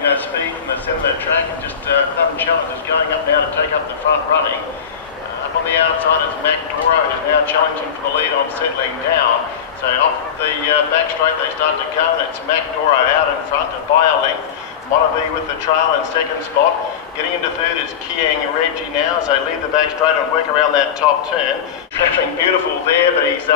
showing speed in the centre of the track, and just Cloven Challenge is going up now to take up the front running. Up on the outside is Mac Doro, who's now challenging for the lead on settling down. So off the back straight they start to go, and it's Mac Doro out in front by a length. Monavie with the trail in second spot. Getting into third is Kiang Reggie now as they lead the back straight and work around that top turn. Travelling beautiful there, but he's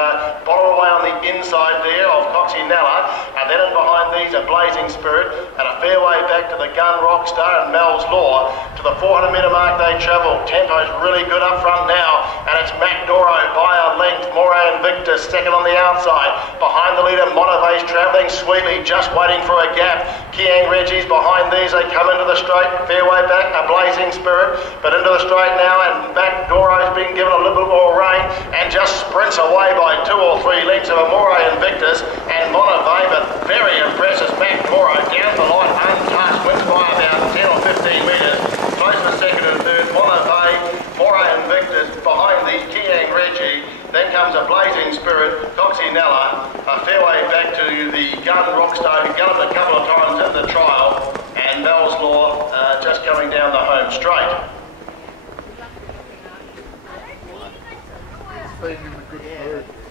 bottled away on the inside there of Coccinella. And then in behind these are Blazing Spirit and a fair way back to the Gun Rockstar and Mel's Law. To the 400 metre mark they travel. Tempo's really good up front now, and it's Mac Doro by a length. Moray Invictus second on the outside. Behind the leader, Monavie's travelling sweetly, just waiting for a gap. Kiang Reggie's behind these, they come into the straight, fair way back, a Blazing Spirit, but into the straight now, and Mac Doro's been given a little bit more rein and just sprints away by 2 or 3 lengths of Moray Invictus and Monavie, but very impressive. Mac Doro down the line untouched, wins by about 10 or 15 metres, close to second and third. Monavie, Moray Invictus behind these, Kiang Reggie. Then comes a Blazing Spirit, Coccinella, a fair way back to the Gun Rockstar, who galloped a couple of times in the trial, and Mel's Law just coming down the home straight. Feeding him a good food.